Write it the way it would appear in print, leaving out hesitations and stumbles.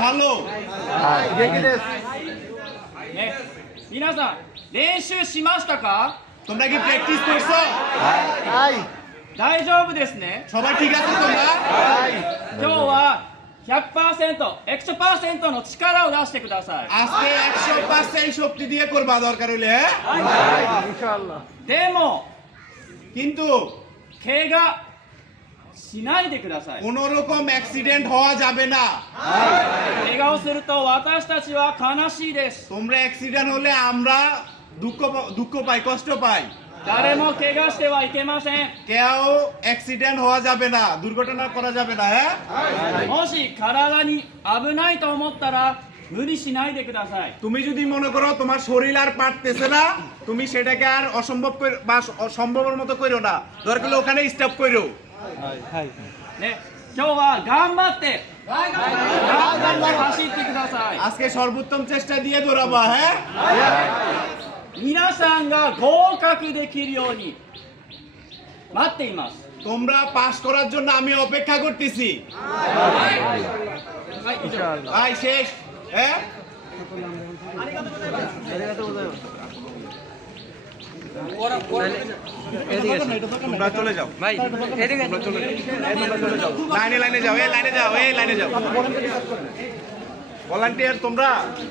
ভালো। ね、皆さん練習しましたか？ তোমরা কি প্র্যাকটিস করছো? 大丈夫ですね。 সবাই ঠিক আছে তোমরা? 今日は 100%、100% の力を出してください。 আজকে 100% শক্তি দিয়ে করবা দরকার হইলে, হ্যাঁ? でも কিন্তু 怪我しないでください。 কোনো রকম অ্যাক্সিডেন্ট হওয়া যাবে না। 怪我をすると私たちは悲しいです。 তোমরা অ্যাক্সিডেন্ট হলে আমরা দুঃখ পাই, কষ্ট পাই। 誰も怪我してはいけません。 কেউ অ্যাক্সিডেন্ট হওয়া যাবে না, দুর্ঘটনা করা যাবে না, হ্যাঁ? もし体に危ないと思ったら無理しないでください。 তুমি যদি মনে করো তোমার শরীর আর পারতেছে না, তুমি সেটাকে আর অসম্ভব বা সম্ভবের মতো করো না, দরকার হলে ওখানে স্টপ করো। ね、今日は頑張って走ってください。 আজকে সর্বোত্তম চেষ্টা দিয়ে দৌড়াবা, হ্যাঁ? 皆さんが合格できるように待っています。 তোমরা পাস করার জন্য আমি অপেক্ষা করতেছি। はい、以上。 ভাই শেষ, হ্যাঁ? তোমরা চলে যাও, লাইনে যাও, এই লাইনে যাও, ভলান্টিয়ার তোমরা।